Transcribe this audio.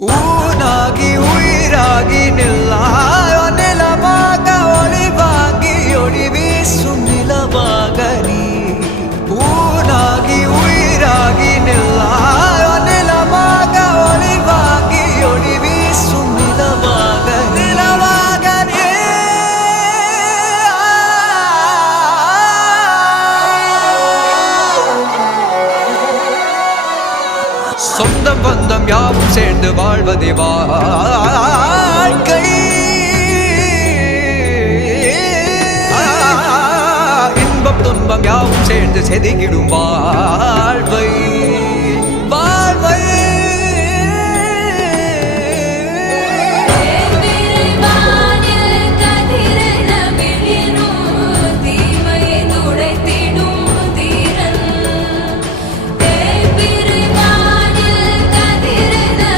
ஊனாகி உயிராகி நில்லாயோ நிலமாக ஒளிவாங்கி ஒளி வீசும் நிலமாக நீ ஊனாகி உயிராகி நில்லாயோ நிலமாக ஒளிவாங்கி ஒளி வீசும் நிலமாக நீ சொந்தம் பந்தம் யாவும் சேர்ந்து வாழ்வதே வாழ்க்கை இன்பம் துன்பம் யாவும் சேர்ந்து செதுக்கிடும் வாழ்வை